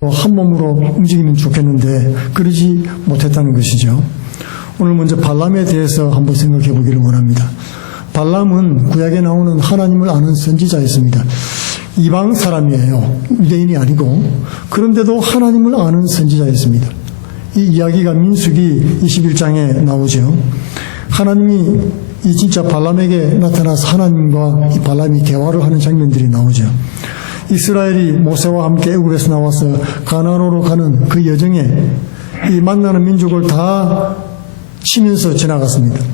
한 몸으로 움직이면 좋겠는데 그러지 못했다는 것이죠. 오늘 먼저 발람에 대해서 한번 생각해 보기를 원합니다. 발람은 구약에 나오는 하나님을 아는 선지자였습니다. 이방 사람이에요. 유대인이 아니고 그런데도 하나님을 아는 선지자였습니다. 이 이야기가 민수기 21장에 나오죠. 하나님이 이 진짜 발람에게 나타나서 하나님과 이 발람이 대화를 하는 장면들이 나오죠. 이스라엘이 모세와 함께 애굽에서 나와서 가나안으로 가는 그 여정에 이 만나는 민족을 다 치면서 지나갔습니다.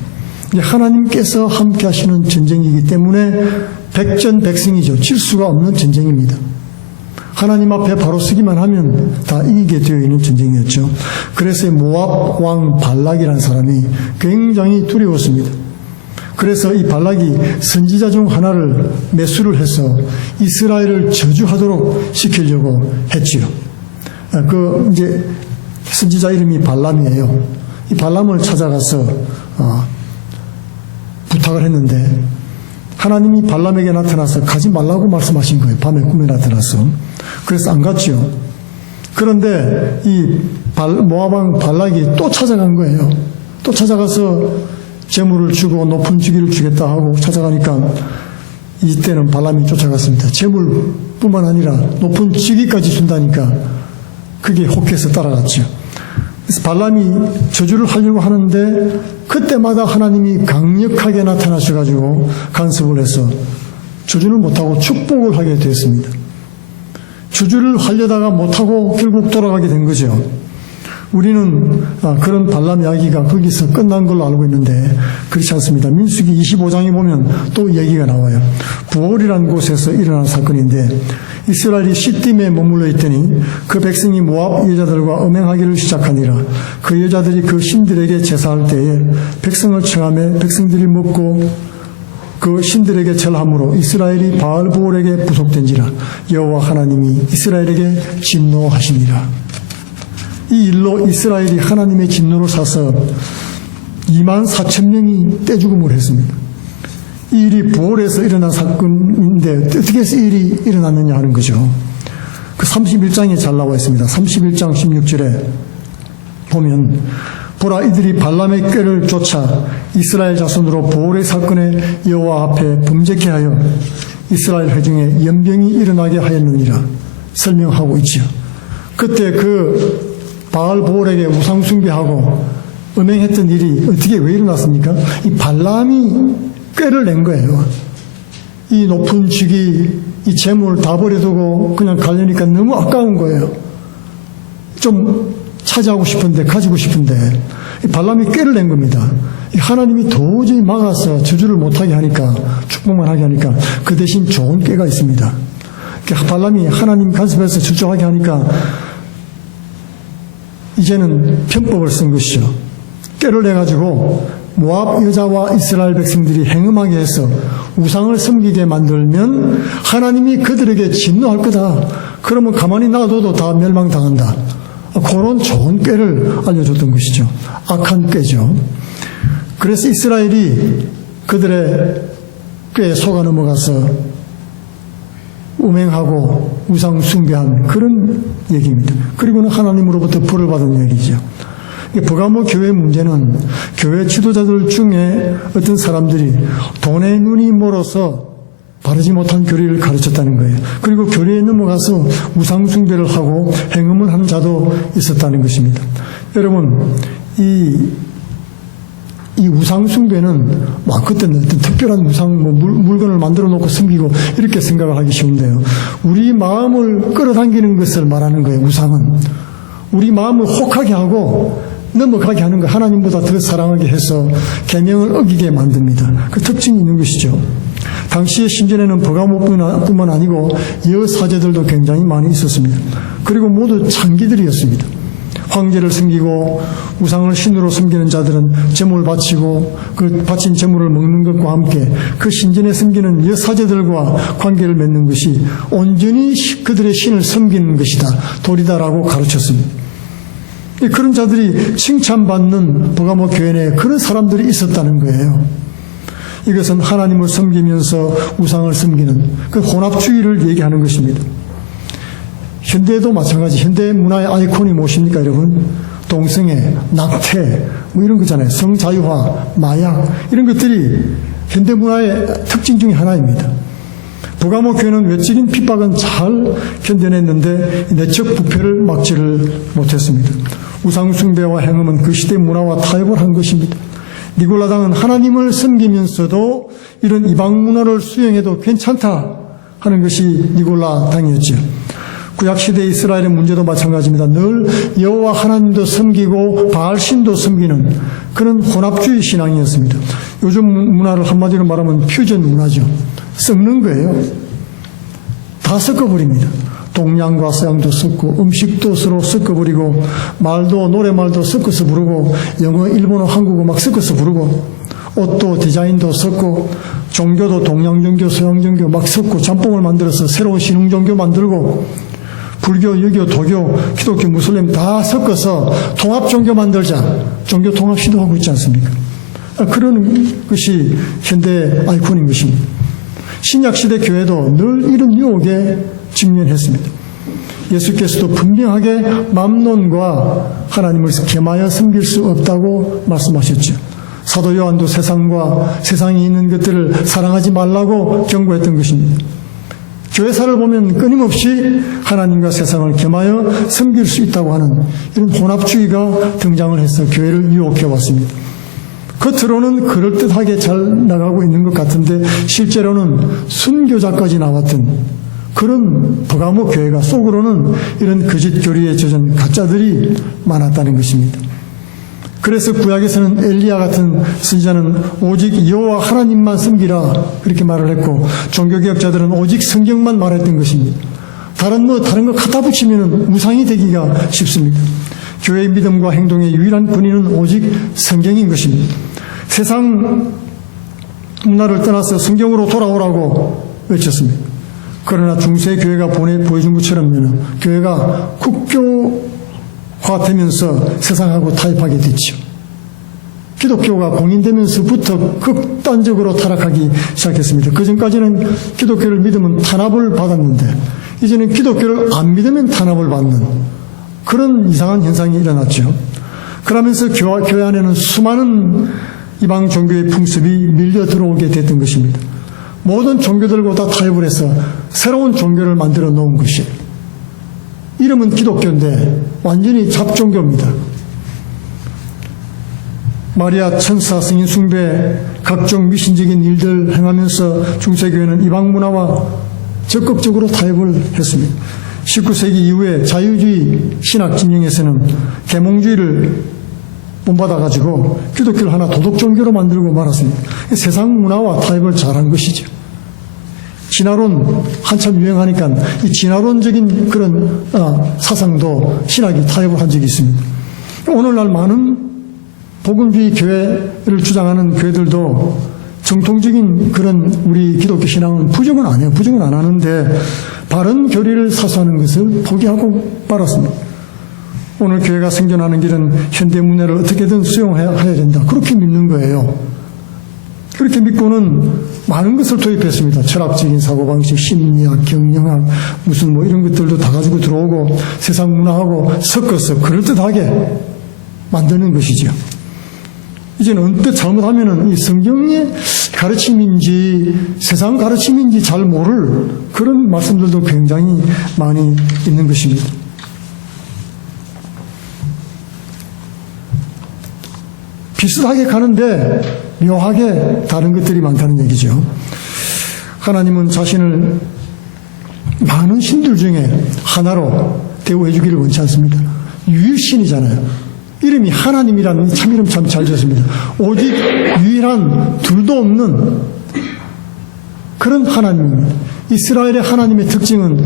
하나님께서 함께 하시는 전쟁이기 때문에 백전백승이죠. 질 수가 없는 전쟁입니다. 하나님 앞에 바로 서기만 하면 다 이기게 되어 있는 전쟁이었죠. 그래서 모압 왕 발락이라는 사람이 굉장히 두려웠습니다. 그래서 이 발락이 선지자 중 하나를 매수를 해서 이스라엘을 저주하도록 시키려고 했지요. 아, 그 이제 선지자 이름이 발람이에요. 이 발람을 찾아가서 어, 부탁을 했는데 하나님이 발람에게 나타나서 가지 말라고 말씀하신 거예요. 밤에 꿈에 나타나서. 그래서 안 갔죠. 그런데 이 발, 모아방 발락이 또 찾아간 거예요. 또 찾아가서 재물을 주고 높은 주기를 주겠다 하고 찾아가니까 이때는 발람이 쫓아갔습니다. 재물뿐만 아니라 높은 주기까지 준다니까 그게 혹해서 따라갔죠. 그래서 발람이 저주를 하려고 하는데 그때마다 하나님이 강력하게 나타나셔가지고 간섭을 해서 저주를 못하고 축복을 하게 되었습니다. 저주를 하려다가 못하고 결국 돌아가게 된 거죠. 우리는 아, 그런 발람 이야기가 거기서 끝난 걸로 알고 있는데 그렇지 않습니다. 민수기 25장에 보면 또 얘기가 나와요. 부월이라는 곳에서 일어난 사건인데 이스라엘이 시딤에 머물러 있더니 그 백성이 모압 여자들과 음행하기를 시작하니라. 그 여자들이 그 신들에게 제사할 때에 백성을 청함에 백성들이 먹고 그 신들에게 절함으로 이스라엘이 바알 부올에게 부속된지라 여호와 하나님이 이스라엘에게 진노하시니라. 이 일로 이스라엘이 하나님의 진노를 사서 2만 4천 명이 떼죽음을 했습니다. 이 일이 부월에서 일어난 사건인데 어떻게 해서 이 일이 일어났느냐 하는 거죠. 그 31장에 잘 나와 있습니다. 31장 16절에 보면 보라 이들이 발람의 꾀를 쫓아 이스라엘 자손으로 부월의 사건에 여호와 앞에 범죄케 하여 이스라엘 회중에 연병이 일어나게 하였느니라 설명하고 있지요. 그때 그 바알 보올에게 우상 숭배하고 음행했던 일이 어떻게 왜 일어났습니까? 이 발람이 꾀를 낸 거예요. 이 높은 직이 이 재물 다 버려두고 그냥 가려니까 너무 아까운 거예요. 좀 차지하고 싶은데 가지고 싶은데 이 발람이 꾀를 낸 겁니다. 이 하나님이 도저히 막아서 저주를 못하게 하니까 축복만 하게 하니까 그 대신 좋은 꾀가 있습니다. 발람이 하나님 간섭해서 저주하게 하니까 이제는 편법을 쓴 것이죠. 꾀를 내가지고 모압 여자와 이스라엘 백성들이 행음하게 해서 우상을 섬기게 만들면 하나님이 그들에게 진노할 거다. 그러면 가만히 놔둬도 다 멸망당한다. 그런 좋은 꾀를 알려줬던 것이죠. 악한 꾀죠. 그래서 이스라엘이 그들의 꾀에 속아 넘어가서 음행하고 우상 숭배한 그런 얘기입니다. 그리고는 하나님으로부터 벌을 받은 얘기죠. 버가모 교회 문제는 교회 지도자들 중에 어떤 사람들이 돈에 눈이 멀어서 바르지 못한 교리를 가르쳤다는 거예요. 그리고 교리에 넘어가서 우상 숭배를 하고 행음을 하는 자도 있었다는 것입니다. 여러분, 이 이 우상 숭배는 막 그때는 어떤 특별한 우상 뭐 물, 물건을 만들어 놓고 숨기고 이렇게 생각을 하기 쉬운데요. 우리 마음을 끌어당기는 것을 말하는 거예요. 우상은 우리 마음을 혹하게 하고 넘어가게 하는 거 하나님보다 더 사랑하게 해서 계명을 어기게 만듭니다. 그 특징이 있는 것이죠. 당시의 신전에는 버가모뿐만 아니고 여사제들도 굉장히 많이 있었습니다. 그리고 모두 창기들이었습니다. 황제를 섬기고 우상을 신으로 섬기는 자들은 제물을 바치고 그 바친 제물을 먹는 것과 함께 그 신전에 섬기는 여사제들과 관계를 맺는 것이 온전히 그들의 신을 섬기는 것이다. 도리다라고 가르쳤습니다. 그런 자들이 칭찬받는 버가모 교회 내에 그런 사람들이 있었다는 거예요. 이것은 하나님을 섬기면서 우상을 섬기는 그 혼합주의를 얘기하는 것입니다. 현대에도 마찬가지. 현대 문화의 아이콘이 무엇입니까, 여러분? 동성애, 낙태, 뭐 이런 거잖아요. 성자유화, 마약, 이런 것들이 현대 문화의 특징 중에 하나입니다. 부가모 교회는 외적인 핍박은 잘 견뎌냈는데 내적 부패를 막지를 못했습니다. 우상숭배와 행음은 그 시대 문화와 타협을 한 것입니다. 니골라당은 하나님을 섬기면서도 이런 이방 문화를 수용해도 괜찮다 하는 것이 니골라당이었죠. 구약시대 이스라엘의 문제도 마찬가지입니다. 늘 여호와 하나님도 섬기고 바알신도 섬기는 그런 혼합주의 신앙이었습니다. 요즘 문화를 한마디로 말하면 퓨전 문화죠. 섞는 거예요. 다 섞어버립니다. 동양과 서양도 섞고 음식도 서로 섞어버리고 말도 노래말도 섞어서 부르고 영어, 일본어, 한국어 막 섞어서 부르고 옷도 디자인도 섞고 종교도 동양 종교, 서양 종교 막 섞고 짬뽕을 만들어서 새로운 신흥 종교 만들고 불교, 유교, 도교, 기독교, 무슬림 다 섞어서 통합 종교 만들자. 종교 통합 시도하고 있지 않습니까? 아, 그런 것이 현대 아이콘인 것입니다. 신약시대 교회도 늘 이런 유혹에 직면했습니다. 예수께서도 분명하게 맘론과 하나님을 겸하여 섬길 수 없다고 말씀하셨죠. 사도 요한도 세상과 세상에 있는 것들을 사랑하지 말라고 경고했던 것입니다. 교회사를 보면 끊임없이 하나님과 세상을 겸하여 섬길 수 있다고 하는 이런 혼합주의가 등장을 해서 교회를 유혹해 왔습니다. 겉으로는 그럴듯하게 잘 나가고 있는 것 같은데 실제로는 순교자까지 나왔던 그런 버가모 교회가 속으로는 이런 거짓 교리에 젖은 가짜들이 많았다는 것입니다. 그래서 구약에서는 엘리야 같은 선지자는 오직 여호와 하나님만 섬기라 그렇게 말을 했고 종교개혁자들은 오직 성경만 말했던 것입니다. 다른 뭐 다른 거 갖다 붙이면 우상이 되기가 쉽습니다. 교회의 믿음과 행동의 유일한 본인은 오직 성경인 것입니다. 세상 문화를 떠나서 성경으로 돌아오라고 외쳤습니다. 그러나 중세 교회가 보내 보여준 것처럼요, 교회가 국교 화되면서 세상하고 타협하게 됐죠. 기독교가 공인되면서부터 극단적으로 타락하기 시작했습니다. 그 전까지는 기독교를 믿으면 탄압을 받았는데, 이제는 기독교를 안 믿으면 탄압을 받는 그런 이상한 현상이 일어났죠. 그러면서 교회, 교회 안에는 수많은 이방 종교의 풍습이 밀려 들어오게 됐던 것입니다. 모든 종교들과 다 타협을 해서 새로운 종교를 만들어 놓은 것이에요. 이름은 기독교인데 완전히 잡종교입니다. 마리아 천사 승인 숭배 각종 미신적인 일들 행하면서 중세교회는 이방 문화와 적극적으로 타협을 했습니다. 19세기 이후에 자유주의 신학 진영에서는 계몽주의를 본받아 가지고 기독교를 하나 도덕 종교로 만들고 말았습니다. 세상 문화와 타협을 잘한 것이죠. 진화론 한참 유행하니까 이 진화론적인 그런 어, 사상도 신학이 타협을 한 적이 있습니다. 오늘날 많은 복음주의 교회를 주장하는 교회들도 정통적인 그런 우리 기독교 신앙은 부정은 안 해요. 부정은 안 하는데 바른 교리를 사수하는 것을 포기하고 말았습니다. 오늘 교회가 생존하는 길은 현대 문화를 어떻게든 수용해야 된다. 그렇게 믿는 거예요. 그렇게 믿고는 많은 것을 도입했습니다. 철학적인 사고방식, 심리학, 경영학, 무슨 뭐 이런 것들도 다 가지고 들어오고 세상 문화하고 섞어서 그럴듯하게 만드는 것이죠. 이제는 언뜻 잘못하면은 이 성경의 가르침인지 세상 가르침인지 잘 모를 그런 말씀들도 굉장히 많이 있는 것입니다. 비슷하게 가는데 묘하게 다른 것들이 많다는 얘기죠. 하나님은 자신을 많은 신들 중에 하나로 대우해 주기를 원치 않습니다. 유일신이잖아요. 이름이 하나님이라는 참 이름 참 잘 지었습니다. 오직 유일한 둘도 없는 그런 하나님입니다. 이스라엘의 하나님의 특징은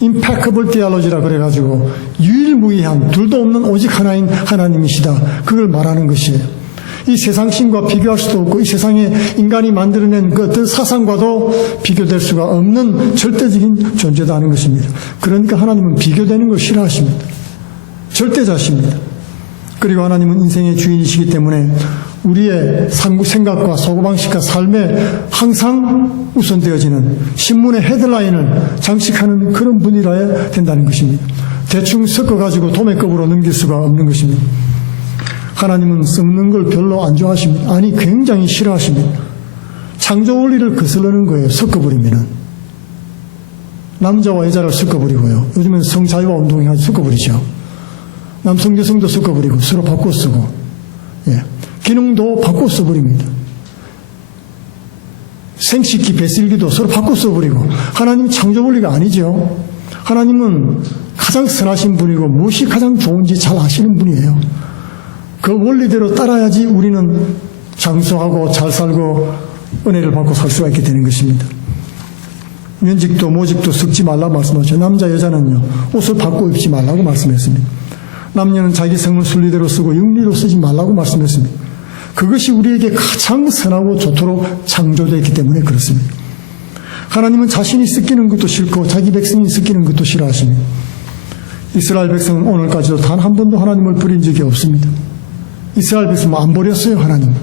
impeccable theology라 그래가지고 유일무이한 둘도 없는 오직 하나인 하나님이시다. 그걸 말하는 것이에요. 이 세상 신과 비교할 수도 없고 이 세상에 인간이 만들어낸 그 어떤 사상과도 비교될 수가 없는 절대적인 존재다 하는 것입니다. 그러니까 하나님은 비교되는 걸 싫어하십니다. 절대자십니다. 그리고 하나님은 인생의 주인이시기 때문에 우리의 생각과 사고방식과 삶에 항상 우선되어지는 신문의 헤드라인을 장식하는 그런 분이라야 된다는 것입니다. 대충 섞어가지고 도매급으로 넘길 수가 없는 것입니다. 하나님은 썩는 걸 별로 안 좋아하십니다. 아니, 굉장히 싫어하십니다. 창조 원리를 거슬러는 거예요. 섞어버리면은. 남자와 여자를 섞어버리고요. 요즘은 성자유화 운동이 아주 섞어버리죠. 남성, 여성도 섞어버리고 서로 바꿔 쓰고, 예. 기능도 바꿔 써버립니다. 생식기, 배슬기도 서로 바꿔 써버리고, 하나님 창조 원리가 아니죠. 하나님은 가장 선하신 분이고, 무엇이 가장 좋은지 잘 아시는 분이에요. 그 원리대로 따라야지 우리는 장수하고 잘 살고 은혜를 받고 살 수가 있게 되는 것입니다. 면직도 모직도 섞지 말라 말씀하죠. 남자 여자는요 옷을 바꿔 입지 말라고 말씀했습니다. 남녀는 자기 성을 순리대로 쓰고 영리로 쓰지 말라고 말씀했습니다. 그것이 우리에게 가장 선하고 좋도록 창조되었기 때문에 그렇습니다. 하나님은 자신이 섞이는 것도 싫고 자기 백성이 섞이는 것도 싫어하십니다. 이스라엘 백성은 오늘까지도 단 한 번도 하나님을 버린 적이 없습니다. 이스라엘 백성은 안 버렸어요, 하나님.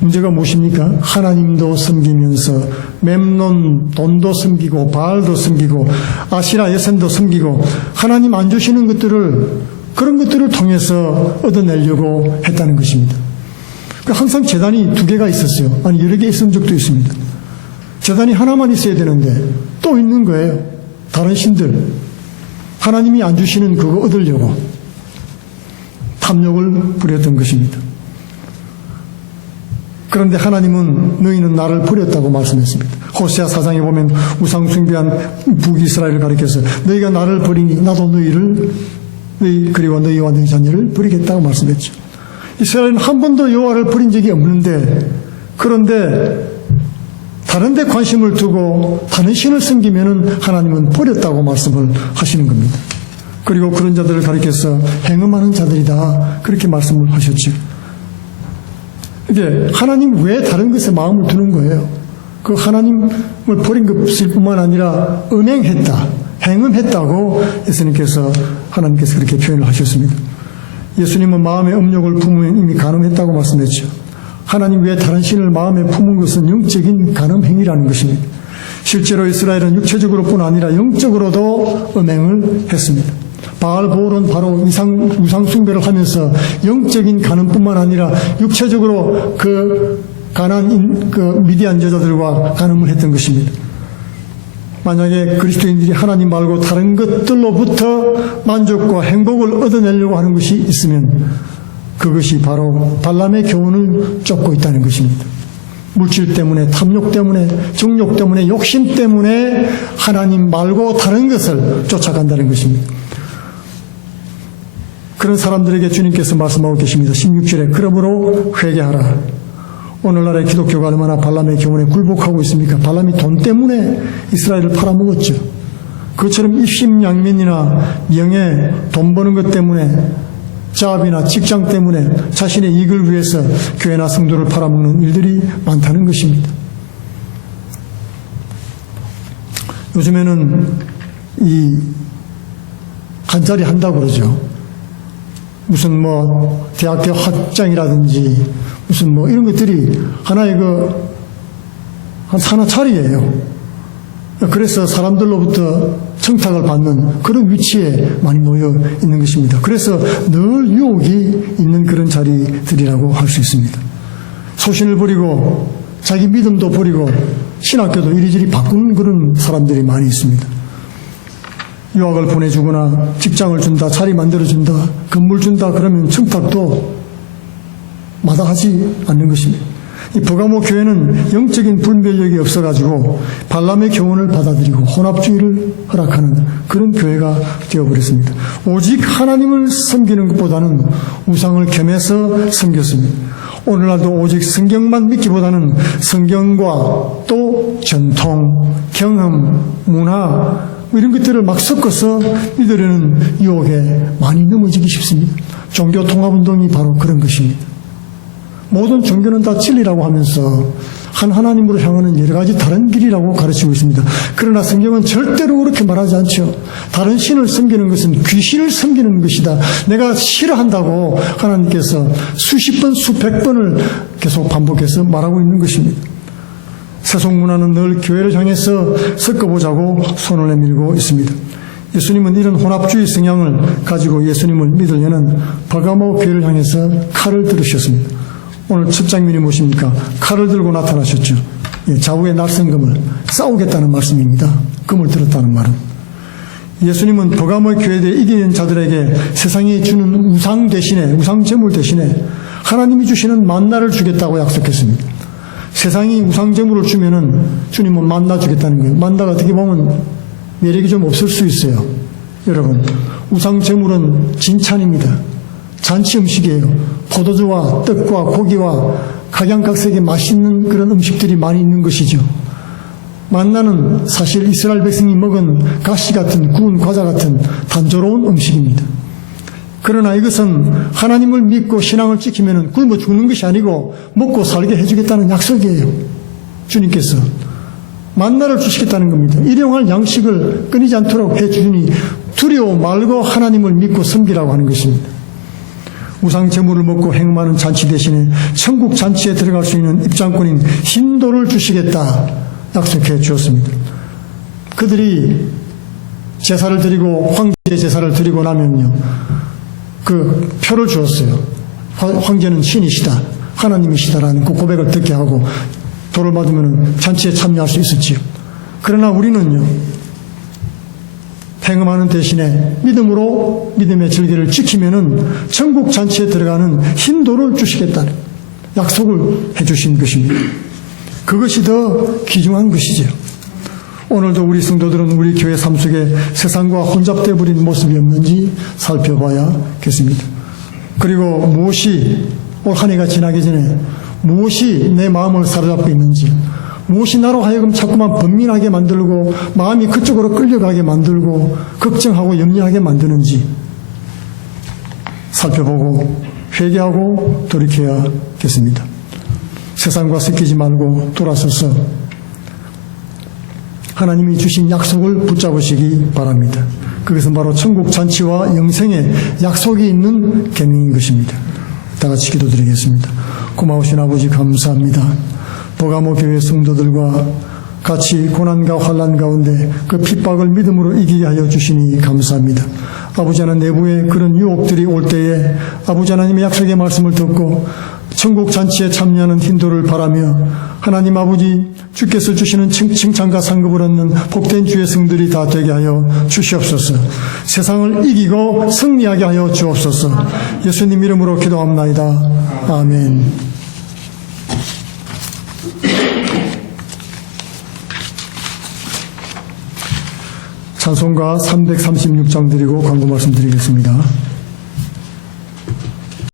문제가 무엇입니까? 하나님도 섬기면서 mem논 돈도 섬기고 바알도 섬기고 아시라 예산도 섬기고 하나님 안 주시는 것들을 그런 것들을 통해서 얻어내려고 했다는 것입니다. 그 항상 재단이 두 개가 있었어요. 아니 여러 개 있은 적도 있습니다. 재단이 하나만 있어야 되는데 또 있는 거예요. 다른 신들 하나님이 안 주시는 그거 얻으려고 탐욕을 부렸던 것입니다. 그런데 하나님은 너희는 나를 버렸다고 말씀했습니다. 호세아 사장에 보면 우상 숭배한 북이스라엘을 가리켜서 너희가 나를 버리니 나도 너희를 너희 그리고 너희와 너희 자녀를 버리겠다고 말씀했죠. 이스라엘은 한 번도 여호와를 버린 적이 없는데 그런데 다른 데 관심을 두고 다른 신을 섬기면은 하나님은 버렸다고 말씀을 하시는 겁니다. 그리고 그런 자들을 가리켜서 행음하는 자들이다 그렇게 말씀을 하셨죠. 이게 하나님 왜 다른 것에 마음을 두는 거예요? 그 하나님을 버린 것일 뿐만 아니라 은행했다, 행음했다고 예수님께서 하나님께서 그렇게 표현을 하셨습니다. 예수님은 마음의 음욕을 품으면 이미 가늠했다고 말씀했죠. 하나님 외에 다른 신을 마음에 품은 것은 영적인 가늠 행위라는 것입니다. 실제로 이스라엘은 육체적으로뿐 아니라 영적으로도 음행을 했습니다. 바알 보울은 바로 이상, 우상 숭배를 하면서 영적인 가늠뿐만 아니라 육체적으로 그 가난 그 미디안 여자들과 가늠을 했던 것입니다. 만약에 그리스도인들이 하나님 말고 다른 것들로부터 만족과 행복을 얻어내려고 하는 것이 있으면 그것이 바로 발람의 교훈을 쫓고 있다는 것입니다. 물질 때문에, 탐욕 때문에, 정욕 때문에, 욕심 때문에 하나님 말고 다른 것을 쫓아간다는 것입니다. 그런 사람들에게 주님께서 말씀하고 계십니다. 16절에 그러므로 회개하라. 오늘날의 기독교가 얼마나 발람의 교훈에 굴복하고 있습니까? 발람이 돈 때문에 이스라엘을 팔아먹었죠. 그것처럼 입심양면이나 명예, 돈 버는 것 때문에 자업이나 직장 때문에 자신의 이익을 위해서 교회나 성도를 팔아먹는 일들이 많다는 것입니다. 요즘에는 이 간짜리 한다고 그러죠. 무슨 뭐 대학교 학장이라든지 무슨 뭐 이런 것들이 하나의 그 한 산하차리예요. 그래서 사람들로부터 청탁을 받는 그런 위치에 많이 놓여 있는 것입니다. 그래서 늘 유혹이 있는 그런 자리들이라고 할 수 있습니다. 소신을 버리고 자기 믿음도 버리고 신학교도 이리저리 바꾸는 그런 사람들이 많이 있습니다. 유학을 보내주거나 직장을 준다, 자리 만들어준다, 건물 준다 그러면 청탁도 마다하지 않는 것입니다. 이 버가모 교회는 영적인 분별력이 없어가지고 발람의 교훈을 받아들이고 혼합주의를 허락하는 그런 교회가 되어버렸습니다. 오직 하나님을 섬기는 것보다는 우상을 겸해서 섬겼습니다. 오늘날도 오직 성경만 믿기보다는 성경과 또 전통, 경험, 문화 이런 것들을 막 섞어서 믿으려는 유혹에 많이 넘어지기 쉽습니다. 종교 통합운동이 바로 그런 것입니다. 모든 종교는 다 진리라고 하면서 한 하나님으로 향하는 여러 가지 다른 길이라고 가르치고 있습니다. 그러나 성경은 절대로 그렇게 말하지 않죠. 다른 신을 섬기는 것은 귀신을 섬기는 것이다. 내가 싫어한다고 하나님께서 수십 번, 수백 번을 계속 반복해서 말하고 있는 것입니다. 세속 문화는 늘 교회를 향해서 섞어보자고 손을 내밀고 있습니다. 예수님은 이런 혼합주의 성향을 가지고 예수님을 믿으려는 바가모 교회를 향해서 칼을 들으셨습니다. 오늘 첫 장면이 무엇입니까? 칼을 들고 나타나셨죠. 예, 좌우의 날성금을 싸우겠다는 말씀입니다. 금을 들었다는 말은. 예수님은 버가모 교회에 대해 이기는 자들에게 세상이 주는 우상 대신에, 우상 제물 대신에 하나님이 주시는 만나를 주겠다고 약속했습니다. 세상이 우상 제물을 주면은 주님은 만나 주겠다는 거예요. 만나가 어떻게 보면 매력이 좀 없을 수 있어요. 여러분, 우상 제물은 진찬입니다. 잔치 음식이에요. 포도주와 떡과 고기와 각양각색의 맛있는 그런 음식들이 많이 있는 것이죠. 만나는 사실 이스라엘 백성이 먹은 가시 같은 구운 과자 같은 단조로운 음식입니다. 그러나 이것은 하나님을 믿고 신앙을 지키면 굶어 죽는 것이 아니고 먹고 살게 해주겠다는 약속이에요. 주님께서 만나를 주시겠다는 겁니다. 일용할 양식을 끊이지 않도록 해주니 두려워 말고 하나님을 믿고 섬기라고 하는 것입니다. 우상 제물을 먹고 행음하는 잔치 대신에 천국 잔치에 들어갈 수 있는 입장권인 힌도를 주시겠다 약속해 주었습니다. 그들이 제사를 드리고 황제의 제사를 드리고 나면요. 그 표를 주었어요. 화- 황제는 신이시다. 하나님이시다라는 그 고백을 듣게 하고 도를 받으면 잔치에 참여할 수 있었지요. 그러나 우리는요. 행음하는 대신에 믿음으로 믿음의 절기를 지키면은 천국 잔치에 들어가는 힌도를 주시겠다는 약속을 해주신 것입니다. 그것이 더 귀중한 것이죠. 오늘도 우리 성도들은 우리 교회 삶 속에 세상과 혼잡돼 버린 모습이 없는지 살펴봐야겠습니다. 그리고 무엇이 올 한 해가 지나기 전에 무엇이 내 마음을 사로잡고 있는지 무엇이 나로 하여금 자꾸만 번민하게 만들고 마음이 그쪽으로 끌려가게 만들고 걱정하고 염려하게 만드는지 살펴보고 회개하고 돌이켜야겠습니다. 세상과 섞이지 말고 돌아서서 하나님이 주신 약속을 붙잡으시기 바랍니다. 그것은 바로 천국 잔치와 영생의 약속이 있는 계명인 것입니다. 다 같이 기도드리겠습니다. 고마우신 아버지 감사합니다. 도가모 교회 성도들과 같이 고난과 환란 가운데 그 핍박을 믿음으로 이기게 하여 주시니 감사합니다. 아버지 하나님 내부에 그런 유혹들이 올 때에 아버지 하나님의 약속의 말씀을 듣고 천국 잔치에 참여하는 힌도를 바라며 하나님 아버지 주께서 주시는 칭- 칭찬과 상급을 얻는 복된 주의 성들이 다 되게 하여 주시옵소서. 세상을 이기고 승리하게 하여 주옵소서. 예수님 이름으로 기도합나이다. 아멘. 찬송가 336장 드리고 광고 말씀 드리겠습니다.